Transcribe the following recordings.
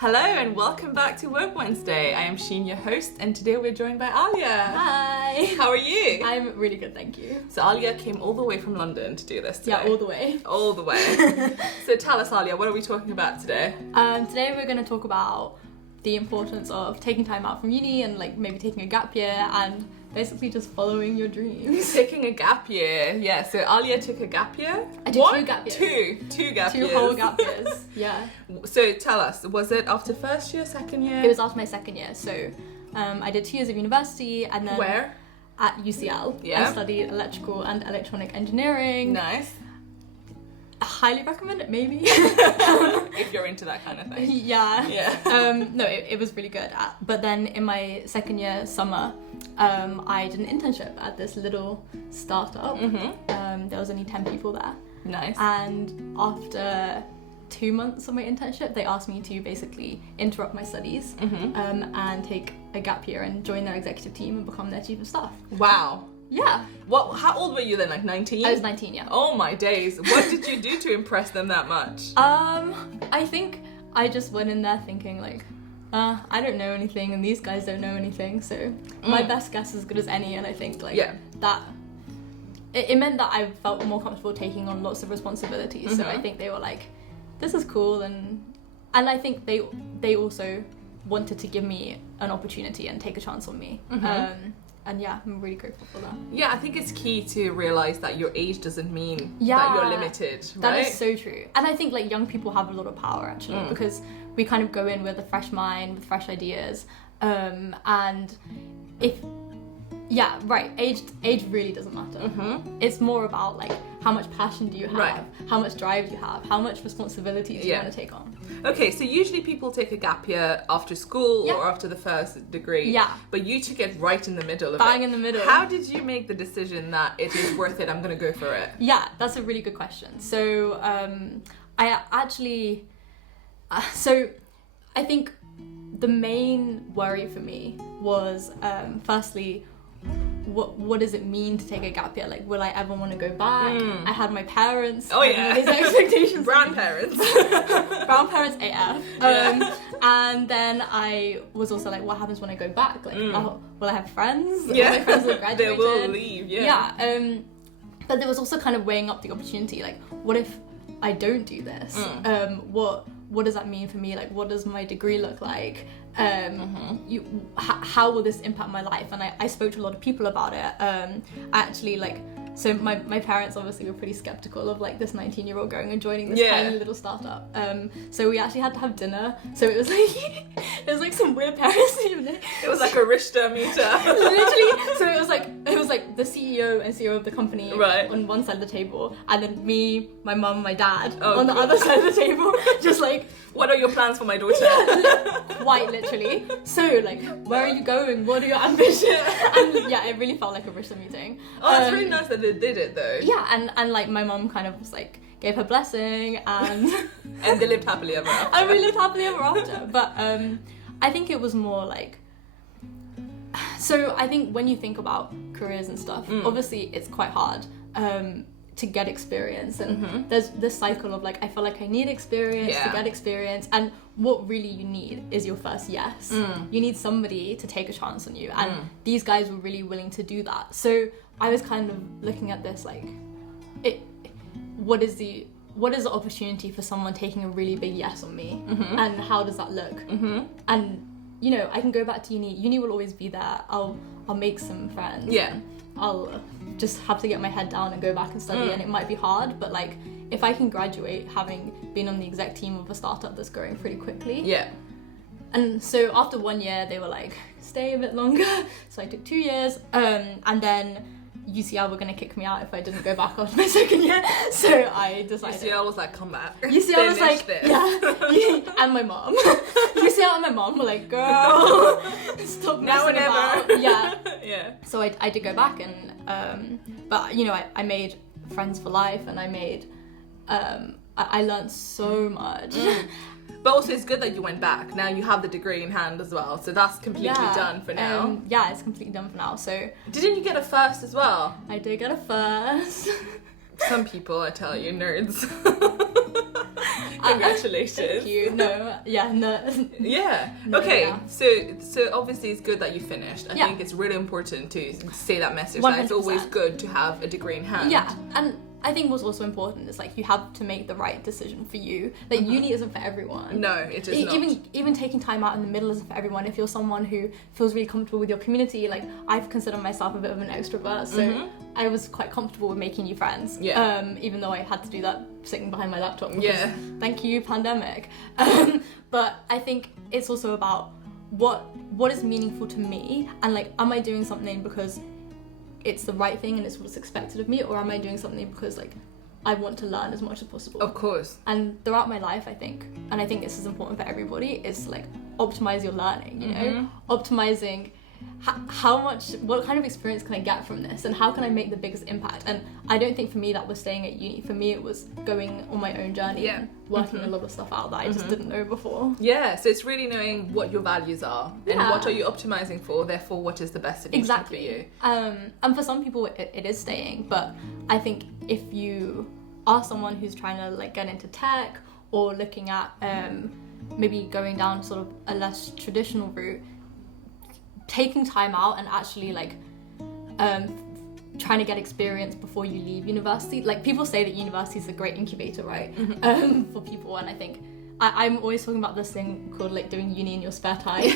Hello and welcome back to Work Wednesday. I am Sheen, your host, and today we're joined by Aaliya. Hi. How are you? I'm really good, thank you. So Aaliya came all the way from London to do this today. Yeah, all the way. All the way. So tell us, Aaliya, what are we talking about today? Today we're going to talk about the importance of taking time out from uni and like maybe taking a gap year and basically just following your dreams. Taking a gap year. Yeah, so Aaliya took a gap year? I took 2 gap years. Two gap years. 2 whole gap years, yeah. So tell us, was it after first year, second year? It was after my second year, so I did 2 years of university and then... Where? At UCL. Yeah. I studied electrical and electronic engineering. Nice. I highly recommend it, maybe. If you're into that kind of thing. Yeah. Yeah. No, it was really good. But then in my second year summer, I did an internship at this little startup. Mm-hmm. There was only 10 people there. Nice. And after 2 months of my internship, they asked me to basically interrupt my studies and take a gap year and join their executive team and become their chief of staff. Wow. Yeah. How old were you then? Like 19? I was 19, yeah. Oh my days. What did you do to impress them that much? I think I just went in there thinking like, I don't know anything and these guys don't know anything, so my best guess is as good as any, and I think like that it meant that I felt more comfortable taking on lots of responsibilities. So I think they were like, this is cool, and I think they also wanted to give me an opportunity and take a chance on me. And yeah, I'm really grateful for that. Yeah, I think it's key to realise that your age doesn't mean that you're limited, right? That is so true. And I think like young people have a lot of power actually, because we kind of go in with a fresh mind, with fresh ideas. And age really doesn't matter. It's more about like how much passion do you have, how much drive do you have, how much responsibility do you want to take on. Okay, so usually people take a gap year after school or after the first degree. Yeah. But you took it right in the middle of it. Bang in the middle. How did you make the decision that it is worth it, I'm going to go for it? Yeah, that's a really good question. So I think the main worry for me was firstly, what does it mean to take a gap year? Like, will I ever want to go back? I had my parents. Oh yeah. These expectations. Grandparents. Grandparents AF. And then I was also like, what happens when I go back? Like, will I have friends? Yeah. All my friends will graduate. They will leave. Yeah. Yeah. But there was also kind of weighing up the opportunity. Like, what if I don't do this? What does that mean for me? Like, what does my degree look like? How will this impact my life? And I spoke to a lot of people about it. So my parents obviously were pretty skeptical of like this 19-year-old going and joining this tiny little startup. So we actually had to have dinner. So it was like some weird parents evening. It was like a Richter meetup. Literally. So it was like the CEO and CEO of the company on one side of the table, and then me, my mum, my dad on the other side of the table, just like, what are your plans for my daughter? Quite literally. So like, where are you going? What are your ambitions? And yeah, it really felt like a Richter meeting. Oh, it's really nice that they did it though. Yeah, and like my mum kind of was like, gave her blessing, and and they lived happily ever after. And we lived happily ever after. But I think it was more like, so I think when you think about careers and stuff, obviously it's quite hard to get experience, and there's this cycle of like, I feel like I need experience to get experience, and what really you need is your first yes. You need somebody to take a chance on you, and these guys were really willing to do that. So I was kind of looking at this like, what is the opportunity for someone taking a really big yes on me, and how does that look? And you know, I can go back to uni will always be there. I'll make some friends. Yeah. I'll just have to get my head down and go back and study, and it might be hard, but like, if I can graduate having been on the exec team of a startup that's growing pretty quickly. Yeah. And so after 1 year, they were like, stay a bit longer. So I took 2 years, and then UCL were going to kick me out if I didn't go back after my second year. So I decided. UCL was like, come back. UCL was like, yeah, and my mom. UCL and my mom were like, girl, stop messing about. Yeah. Yeah. So I did go back, and but you know, I made friends for life, and I learned so much. But also it's good that you went back. Now you have the degree in hand as well, so that's completely done for now. Yeah, it's completely done for now. So didn't you get a first as well? I did get a first. Some people, I tell you, nerds. Congratulations. Thank you. No. Yeah. No. Yeah. No, okay. yeah. So obviously it's good that you finished. I think it's really important to say that message. That it's always good to have a degree in hand. Yeah. And I think what's also important is like you have to make the right decision for you. Like uni isn't for everyone. No, it is not. Even taking time out in the middle isn't for everyone. If you're someone who feels really comfortable with your community, like I've considered myself a bit of an extrovert, so I was quite comfortable with making new friends. Yeah. Even though I had to do that sitting behind my laptop. Because, yeah. Thank you, pandemic. But I think it's also about what is meaningful to me, and like, am I doing something because it's the right thing and it's what's expected of me, or am I doing something because like I want to learn as much as possible? Of course. And throughout my life, I think this is important for everybody, is to like optimize your learning, you know, optimizing what kind of experience can I get from this, and how can I make the biggest impact. And I don't think for me that was staying at uni. For me it was going on my own journey and working a lot of stuff out that I just didn't know before. Yeah, so it's really knowing what your values are and what are you optimizing for, therefore what is the best solution for you. And for some people it is staying, but I think if you are someone who's trying to like get into tech, or looking at maybe going down sort of a less traditional route, taking time out and actually like trying to get experience before you leave university. Like, people say that university is a great incubator, right? For people, and I think I'm always talking about this thing called like doing uni in your spare time.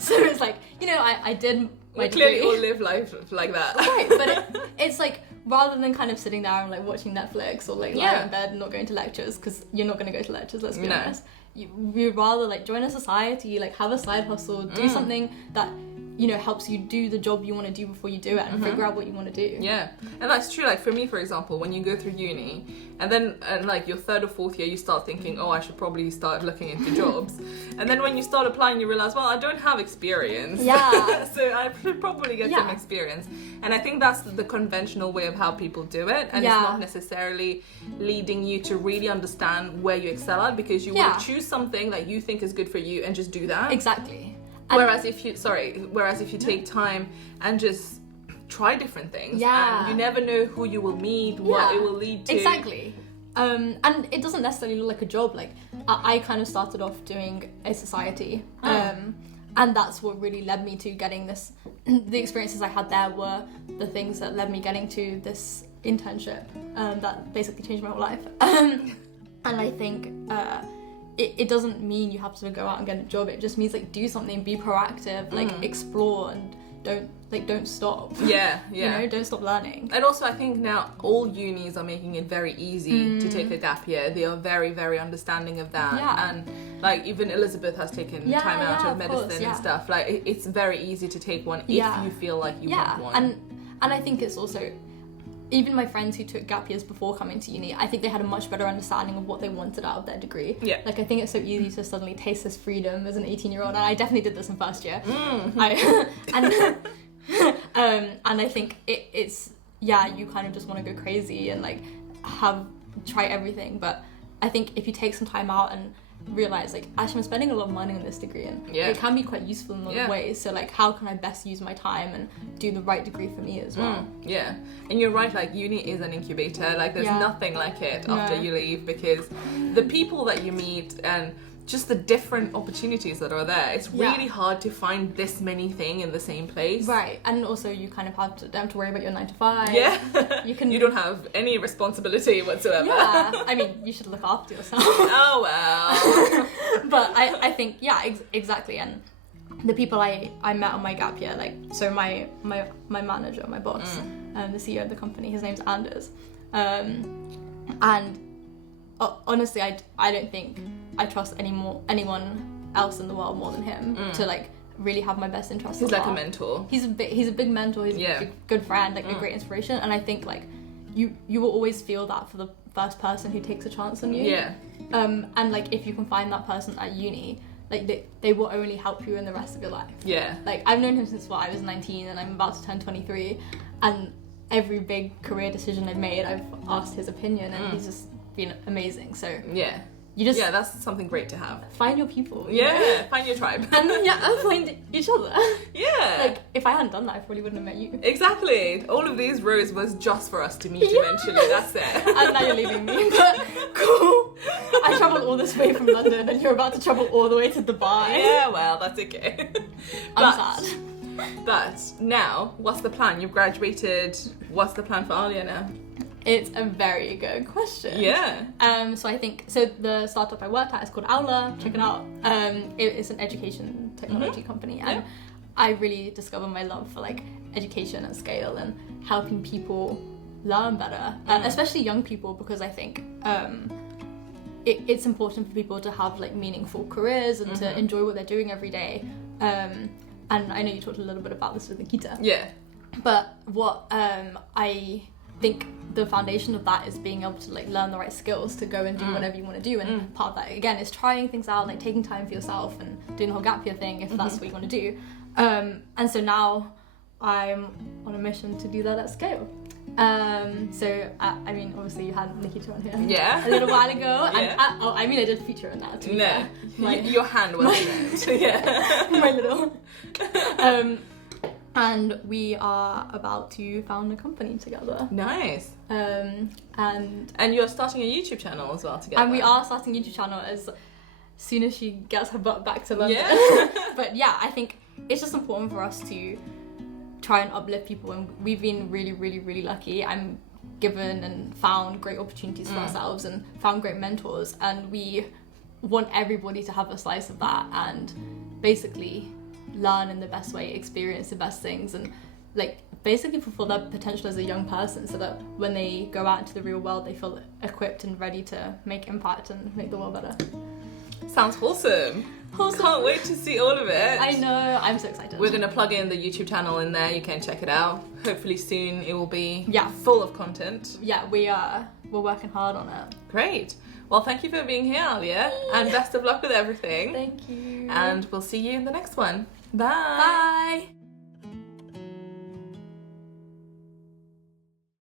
So it's like, you know, I did my clearly degree. all live life like that. Right, but it's like, rather than kind of sitting there and like watching Netflix or like lying in bed and not going to lectures, because you're not going to go to lectures, let's be honest. You'd rather like join a society, like have a side hustle, do something that, you know, helps you do the job you want to do before you do it, and figure out what you want to do. Yeah, and that's true. Like for me, for example, when you go through uni, and then like your third or fourth year, you start thinking, oh, I should probably start looking into jobs. And then when you start applying, you realize, well, I don't have experience. Yeah. So I should probably get some experience. And I think that's the conventional way of how people do it, and it's not necessarily leading you to really understand where you excel at, because you will choose something that you think is good for you and just do that. Exactly. Whereas if you take time and just try different things, and you never know who you will meet, what it will lead to. Exactly. And it doesn't necessarily look like a job. Like I kind of started off doing a society, and that's what really led me to getting this. The experiences I had there were the things that led me getting to this internship that basically changed my whole life. And I think it doesn't mean you have to go out and get a job. It just means like do something, be proactive, like explore, and don't stop. Yeah. You know, don't stop learning. And also I think now all unis are making it very easy to take a gap year. They are very, very understanding of that. Yeah. And like even Elizabeth has taken time out of medicine and stuff. Like it's very easy to take one if you feel like you want one. And I think it's also, even my friends who took gap years before coming to uni, I think they had a much better understanding of what they wanted out of their degree. Yeah. Like, I think it's so easy to suddenly taste this freedom as an 18-year-old, and I definitely did this in first year. And I think it's you kind of just want to go crazy and like try everything. But I think if you take some time out and realize like, actually I'm spending a lot of money on this degree, and it can be quite useful in a lot of ways, so like how can I best use my time and do the right degree for me as well. And you're right, like uni is an incubator. Like there's nothing like it after you leave, because the people that you meet and just the different opportunities that are there, it's really hard to find this many things in the same place. Right. And also you kind of don't have to worry about your 9 to 5. You don't have any responsibility whatsoever. I mean, you should look after yourself. Oh well. But I think exactly. And the people I met on my gap year, like, so my manager, my boss, the CEO of the company, his name's Anders, and honestly I don't think I trust anyone else in the world more than him to like really have my best interests. He's like a mentor. He's a big mentor. He's a good friend, like a great inspiration. And I think like you will always feel that for the first person who takes a chance on you. And like if you can find that person at uni, like they will only help you in the rest of your life. Like I've known him since I was 19, and I'm about to turn 23, and every big career decision I've made, I've asked his opinion, and he's just been amazing. So you just that's something great to have. find your people. Find your tribe. And find each other. Yeah. Like, if I hadn't done that, I probably wouldn't have met you. Exactly. All of these rows was just for us to meet eventually. That's it. And now you're leaving me, but cool. I travelled all this way from London, and you're about to travel all the way to Dubai. Yeah, well, that's okay. I'm sad. But now, what's the plan? You've graduated. What's the plan for Aaliya now? It's a very good question. Yeah. So I think the startup I worked at is called Aaliya. Check it out. It is an education technology company, and I really discovered my love for like education and scale and helping people learn better, especially young people, because I think it's important for people to have like meaningful careers and to enjoy what they're doing every day. And I know you talked a little bit about this with Nikita. Yeah. But what I think the foundation of that is being able to like learn the right skills to go and do whatever you want to do, and part of that again is trying things out, like taking time for yourself and doing the whole gap year thing if that's what you want to do. And so now I'm on a mission to do that at scale. So I mean, obviously you had Nikita on here a little while ago, and I did feature in that too. No, your hand was in it. My little. And we are about to found a company together. Nice. And you're starting a YouTube channel as well together. And we are starting a YouTube channel as soon as she gets her butt back to London. Yeah. But yeah, I think it's just important for us to try and uplift people, and we've been really, really, really lucky. I'm given and found great opportunities for ourselves and found great mentors, and we want everybody to have a slice of that and basically learn in the best way, experience the best things, and like basically fulfill their potential as a young person, so that when they go out into the real world they feel equipped and ready to make impact and make the world better. Sounds wholesome. Can't wait to see all of it. I know, I'm so excited. We're gonna plug in the YouTube channel in there, you can check it out. Hopefully soon it will be full of content. Yeah, we're working hard on it. Great. Well, thank you for being here, Aaliya, and best of luck with everything. Thank you. And we'll see you in the next one. Bye. Bye.